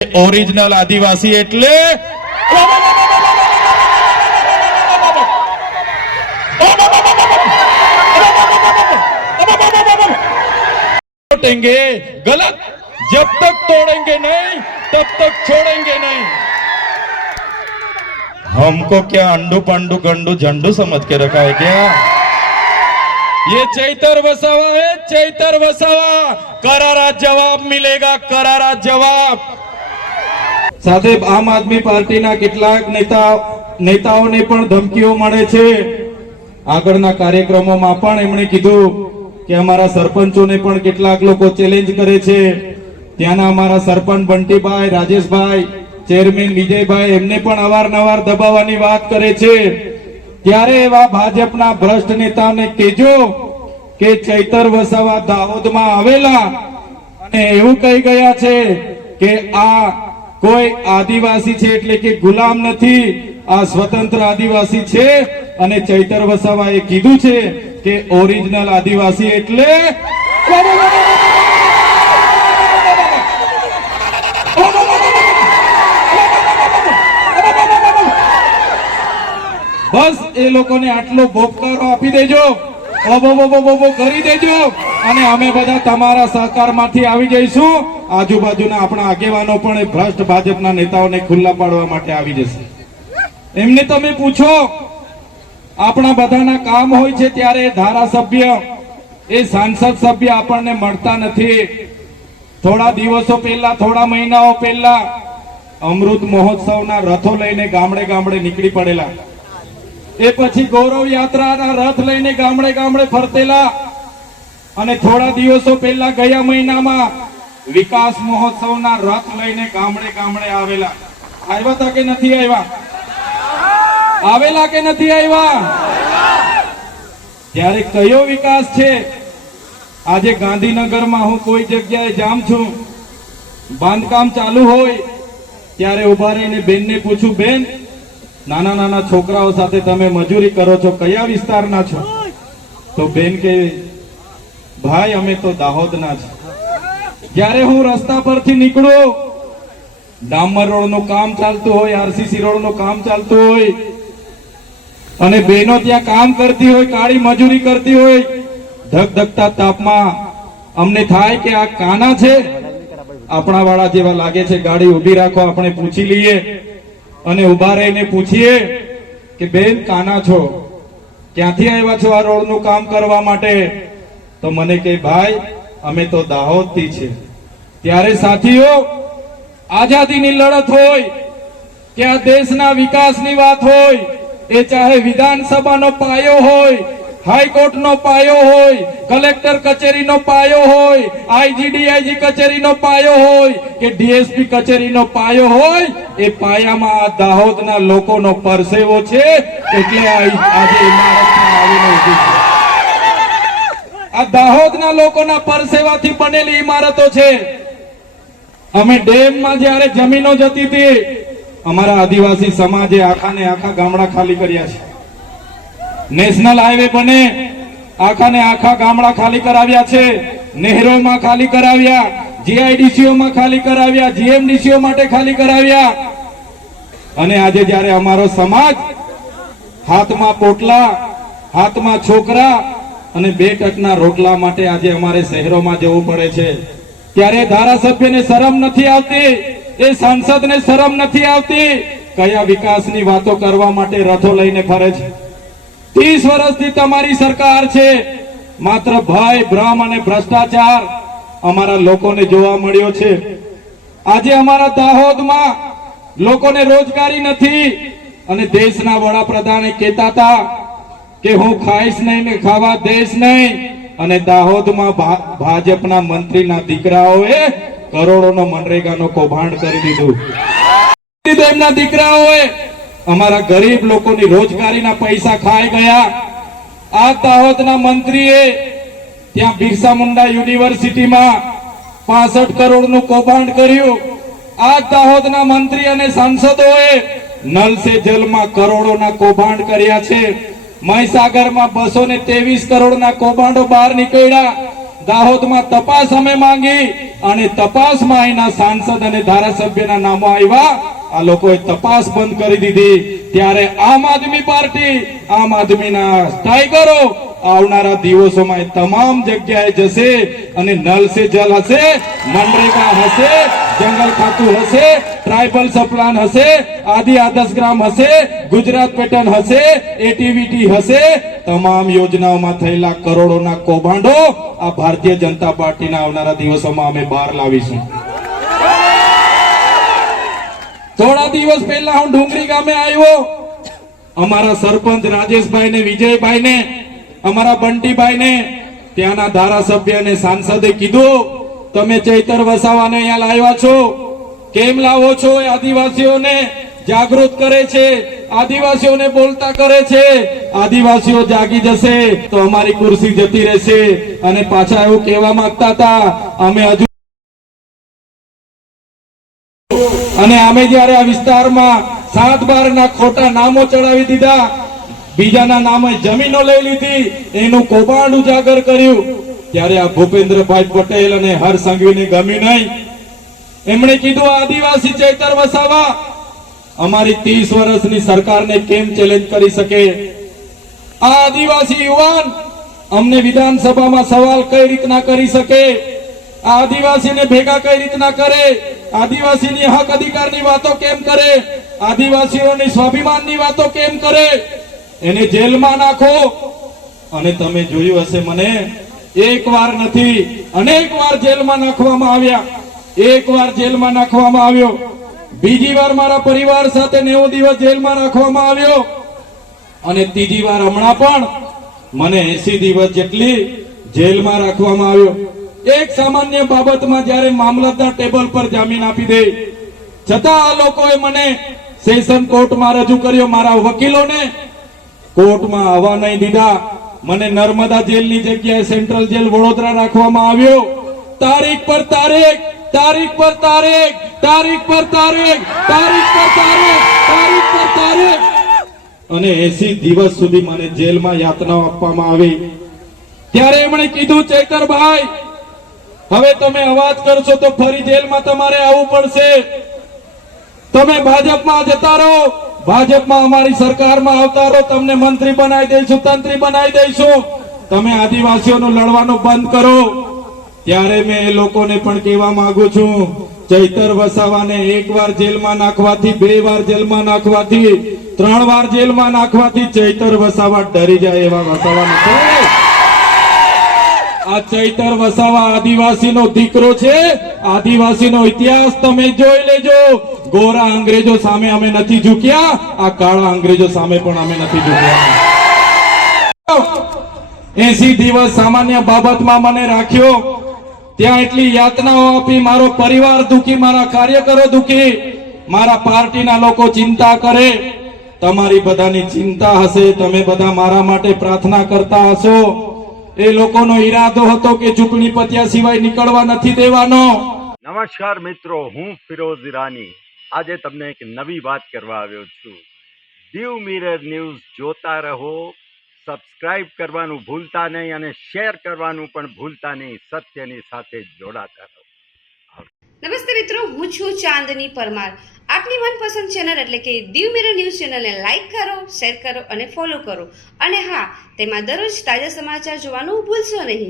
Original आदिवासी एटले तोड़ेंगे, गलत। जब तक तोड़ेंगे नहीं तब तक छोड़ेंगे नहीं। हमको क्या अंडू पंडू गंडू झंडू समझ के रखा है क्या? ये चैतर वसावा है, चैतर वसावा। करारा जवाब मिलेगा, करारा जवाब। સાથે આમ આદમી પાર્ટીના કેટલાક નેતાઓને પણ ધમકીઓ મળે છે। આગળના કાર્યક્રમોમાં પણ એમણે કીધું કે અમારા સરપંચોને પણ કેટલાક લોકો ચેલેન્જ કરે છે। ત્યાંના અમારા સરપંચ બંટીભાઈ, રાજેશભાઈ, ચેરમેન વિજયભાઈ એમને પણ અવારનવાર દબાવવાની વાત કરે છે। ત્યારે એવા ભાજપના ભ્રષ્ટ નેતાને કહેજો કે ચૈતર વસાવા દાહોદમાં આવેલા અને એવું કહી ગયા છે કે આ કોઈ આદિવાસી છે એટલે કે ગુલામ નથી, આ સ્વતંત્ર આદિવાસી છે। અને ચૈતર વસાવાએ કીધું છે કે ઓરિજિનલ આદિવાસી એટલે બસ એ લોકોને આટલો ભોપકારો આપી દેજો, કરી દેજો અને અમે બધા તમારા સહકારમાંથી આવી જઈશું। આજુબાજુના આપણા આગેવાનો પણ ભ્રષ્ટ ભાજપના નેતાઓને ખુલ્લા પાડવા માટે આવી જશે। એમને તમે પૂછો, આપણા બધાના કામ હોય છે ત્યારે ધારાસભ્ય, એ સાંસદ સભ્ય આપણને મળતા નથી। થોડા દિવસો પહેલા, થોડા મહિનાઓ પહેલા અમૃત મહોત્સવના રથો લઈને ગામડે ગામડે નીકળી પડેલા, એ પછી ગૌરવ યાત્રાના રથ લઈને ગામડે ગામડે ફરતેલા, અને થોડા દિવસો પહેલા ગયા મહિનામાં વિકાસ મહોત્સવના રથ લઈને ગામડે ગામડે આવેલા। આવ્યા હતા કે નથી આવ્યા? આવેલા કે નથી આવ્યા? ત્યારે કયો વિકાસ છે? આજે ગાંધીનગરમાં હું કોઈ જગ્યાએ જામ છું, બાંધકામ ચાલુ હોય ત્યારે ઉભા રહીને બેનને પૂછું, બેન નાના નાના છોકરાઓ સાથે તમે મજૂરી કરો છો, કયા વિસ્તારના છો? તો બેન કે ભાઈ અમે તો દાહોદના છે। જ્યારે હું રસ્તા પરથી નીકળું, ડામર રોડ નું કામ ચાલતું હોય, આરસીસી રોડ નું કામ ચાલતું હોય, અને બહેનો ત્યાં કામ કરતી હોય, કાળી મજૂરી કરતી હોય, ધગધગતા તાપમાં અમને થાય કે આ કાના છે, આપણા વાળા જેવા લાગે છે, ગાડી ઉભી રાખો, આપણે પૂછી લઈએ। અને ઉભા રહીને પૂછીએ કે બેન કાના છો, ક્યાંથી આવ્યા છો આ રોડ નું કામ કરવા માટે? તો મને કહે ભાઈ અમે તો દાહોદ થી છે। ત્યારે સાથીઓ, આઝાદીની લડત હોય કે આ દેશના વિકાસની વાત હોય, એ ચાહે વિધાનસભાનો પાયો હોય, હાઈકોર્ટનો પાયો હોય, કલેક્ટર કચેરીનો પાયો હોય, આઈજીડીઆઈજી કચેરીનો પાયો હોય કે ડીએસપી કચેરીનો પાયો હોય, એ પાયામાં આ દાહોદના લોકોનો પરસેવો છે, એટલે આજે ઇમારતમાં આવીને ઊભી છે। આ દાહોદના લોકોના પરસેવાથી બનેલી ઇમારતો છે। અમે ડેમમાં જ્યારે જમીનો જતી હતી, અમારા આદિવાસી સમાજે આખા ને આખા ગામડા ખાલી કર્યા છે। નેશનલ હાઈવે બને, આખા ને આખા ગામડા ખાલી કરાવ્યા છે, નહેરોમાં ખાલી કરાવ્યા, જીઆઈડીસીઓમાં ખાલી કરાવ્યા, જીએમડીસીઓ માટે ખાલી કરાવ્યા। અને આજે જ્યારે અમારો સમાજ હાથમાં પોટલા, હાથમાં છોકરા અને 2 ટકના રોટલા માટે આજે અમારે શહેરોમાં જવું પડે છે, ત્યારે ધારાસભ્યને શરમ નથી આવતી, એ સાંસદને શરમ નથી આવતી, કયા વિકાસની વાતો કરવા માટે રથો લઈને ફરે છે? 30 વર્ષથી તમારી સરકાર છે, માત્ર ભય, ભ્રમ અને ભ્રષ્ટાચાર અમારા લોકોને જોવા મળ્યો છે। આજે અમારા દાહોદમાં લોકોને રોજગારી નથી, અને દેશના વડાપ્રધાને કહેતા હતા કે હું ખાઈશ નહીં ને ખાવા દઈશ નહીં, અને દાહોદમાં ભાજપના મંત્રીના દીકરાઓએ કરોડોનો મનરેગાનો કૌભાંડ કરી દીધું। એમના દીકરાઓએ અમારા ગરીબ લોકોની રોજગારીના પૈસા ખાઈ ગયા। આ દાહોદના મંત્રીએ ત્યાં બિરસા મુંડા યુનિવર્સિટીમાં 65 કરોડનું કૌભાંડ કર્યું। આ દાહોદના મંત્રી અને સાંસદોએ નલ સે જલમાં કરોડોના કૌભાંડ કર્યા છે। મહીસાગરમાં 223 કરોડના કૌભાંડો બહાર નીકળ્યા। દાહોદમાં તપાસ અમે માંગી અને તપાસમાં અહીંના સાંસદ અને ધારાસભ્યના નામો આવ્યા. આ લોકોએ તપાસ બંધ કરી દીધી. ત્યારે આમ આદમી પાર્ટી, આમ આદમીના ટાઈગરો આવનારા દિવસોમાં એ તમામ જગ્યાએ જશે અને નલ સે જલ હશે, મનરેગા હશે, જંગલ ખાતું હશે, ટ્રાઇબલ સપ્લાન હશે, આદિ આદર્શ ગ્રામ હશે, ગુજરાત પેટર્ન હશે, એટીવીટી હશે. તમામ યોજનાઓમાં થયેલા કરોડોના કૌભાંડો આ ભારતીય જનતા પાર્ટીના આવનારા દિવસોમાં અમે બહાર લાવીશું. થોડા દિવસ પહેલા હું ડુંગરી ગામે આવ્યો. અમારા સરપંચ રાજેશભાઈ ને વિજયભાઈ ને, અમારા બંટીભાઈ ને, ત્યાંના ધારાસભ્ય અને સાંસદે કીધું, તમે ચૈતર વસાવાને અહીંયા લાવ્યા છો, કેમ લાવો છો? એ આદિવાસીઓને જાગૃત કરે છે, આદિવાસીઓને બોલતા કરે છે. આદિવાસીઓ જાગી જશે તો અમારી ખુરશી જતી રહેશે. અને પાછા એવું કહેવા માંગતા હતા, અમે હજુ અને અમે જયારે આ વિસ્તારમાં 7-12 ના ખોટા નામો ચડાવી દીધા, બીજાના નામે જમીનો લઈ લીધી, એનું કૌભાંડ ઉજાગર કર્યું, ત્યારે આ ભૂપેન્દ્રભાઈ પટેલ અને હર્ષ સંઘવીને ગમ્યું નહીં. એમણે કીધું, આદિવાસી ચૈતર વસાવા અમારી 30 વર્ષની સરકારને કેમ ચેલેન્જ કરી શકે? આ આદિવાસી યુવાન અમને વિધાનસભામાં સવાલ કઈ રીતના કરી શકે? આ આદિવાસીને ભેગા કઈ રીતના કરે? આદિવાસીની હક અધિકારની વાતો કેમ કરે? આદિવાસીઓની સ્વાભિમાનની વાતો કેમ કરે? એને જેલમાં નાખો. અને તમે જોયું હશે, મને એક વાર નથી અનેક વાર જેલમાં નાખવામાં આવ્યા. એક વાર જેલમાં નાખવામાં આવ્યો, બીજી વાર મારા પરિવાર સાથે 90 દિવસ જેલમાં રાખવામાં આવ્યો, અને ત્રીજી વાર હમણાં પણ મને 80 દિવસ જેટલી જેલમાં રાખવામાં આવ્યો. એક સામાન્ય બાબતમાં જ્યારે મામલતદાર ટેબલ પર જામીન આપી દે, છતાં આ લોકોએ મને સેશન કોર્ટમાં રજૂ કર્યો. મારા વકીલોને કોર્ટમાં આવવા નહીં દીધા. મને નર્મદા જેલની જગ્યાએ સેન્ટ્રલ જેલ વડોદરા રાખવામાં આવ્યો. તારીખ પર તારીખ, તારીખ પર તારીખ, તારીખ પર તારીખ, તારીખ પર તારીખ, તારીખ પર તારીખ, અને 80 દિવસ સુધી મને જેલમાં યાતનાઓ આપવામાં આવી. ત્યારે એમણે કીધું, ચૈતરભાઈ, હવે તમે અવાજ કરશો તો ફરી જેલમાં તમારે આવવું પડશે. તમે ભાજપમાં જતા રહો, ભાજપમાં અમારી સરકારમાં આવતા રહો, તમને મંત્રી બનાવી દઈશું, તંત્રી બનાવી દઈશું. તમે આદિવાસીઓનું લડવાનું બંધ કરો. ત્યારે મેં એ લોકોને પણ કહેવા માંગુ છું, ચૈતર વસાવાને 1 વાર જેલમાં નાખવાથી, 2 વાર જેલમાં નાખવાથી, 3 વાર જેલમાં નાખવાથી ચૈતર વસાવા ડરી જાય એવા વસાવા નથી. આ ચૈતર વસાવા આદિવાસીનો દીકરો છે. આદિવાસીનો ઇતિહાસ તમે જોઈ લેજો. ગોરા અંગ્રેજો સામે અમે નથી ઝૂક્યા, આ કાળા અંગ્રેજો સામે પણ અમે નથી ઝૂક્યા. 80 દિવસ સામાન્ય બાબતમાં મને રાખ્યો, ત્યાં એટલી યાતનાઓ આપી. મારો પરિવાર દુખી, મારા કાર્યકરો દુખી, મારા પાર્ટીના લોકો ચિંતા કરે. તમારી બધાની ચિંતા હશે, તમે બધા મારા માટે પ્રાર્થના કરતા હશો. એ લોકોનો ઈરાદો હતો કે ચૂંટણી પત્યા સિવાય નીકળવા નથી દેવાનો. નમસ્કાર મિત્રો, હું ફિરોઝ ઈરાની આજે તમને એક નવી વાત કરવા આવ્યો છું. દીવ મિરર ન્યૂઝ જોતા રહો, સબસ્ક્રાઇબ કરવાનું ભૂલતા નહીં અને શેર કરવાનું પણ ભૂલતા નહીં. સત્યની સાથે જોડાતા રહો. નમસ્તે મિત્રો, હું છું ચાંદની પરમાર. આપની મનપસંદ ચેનલ એટલે કે દીવ મિરર ન્યૂઝ ચેનલને લાઈક કરો, શેર કરો અને ફોલો કરો. અને હા, તેમાં દરરોજ તાજા સમાચાર જોવાનું ભૂલશો નહીં.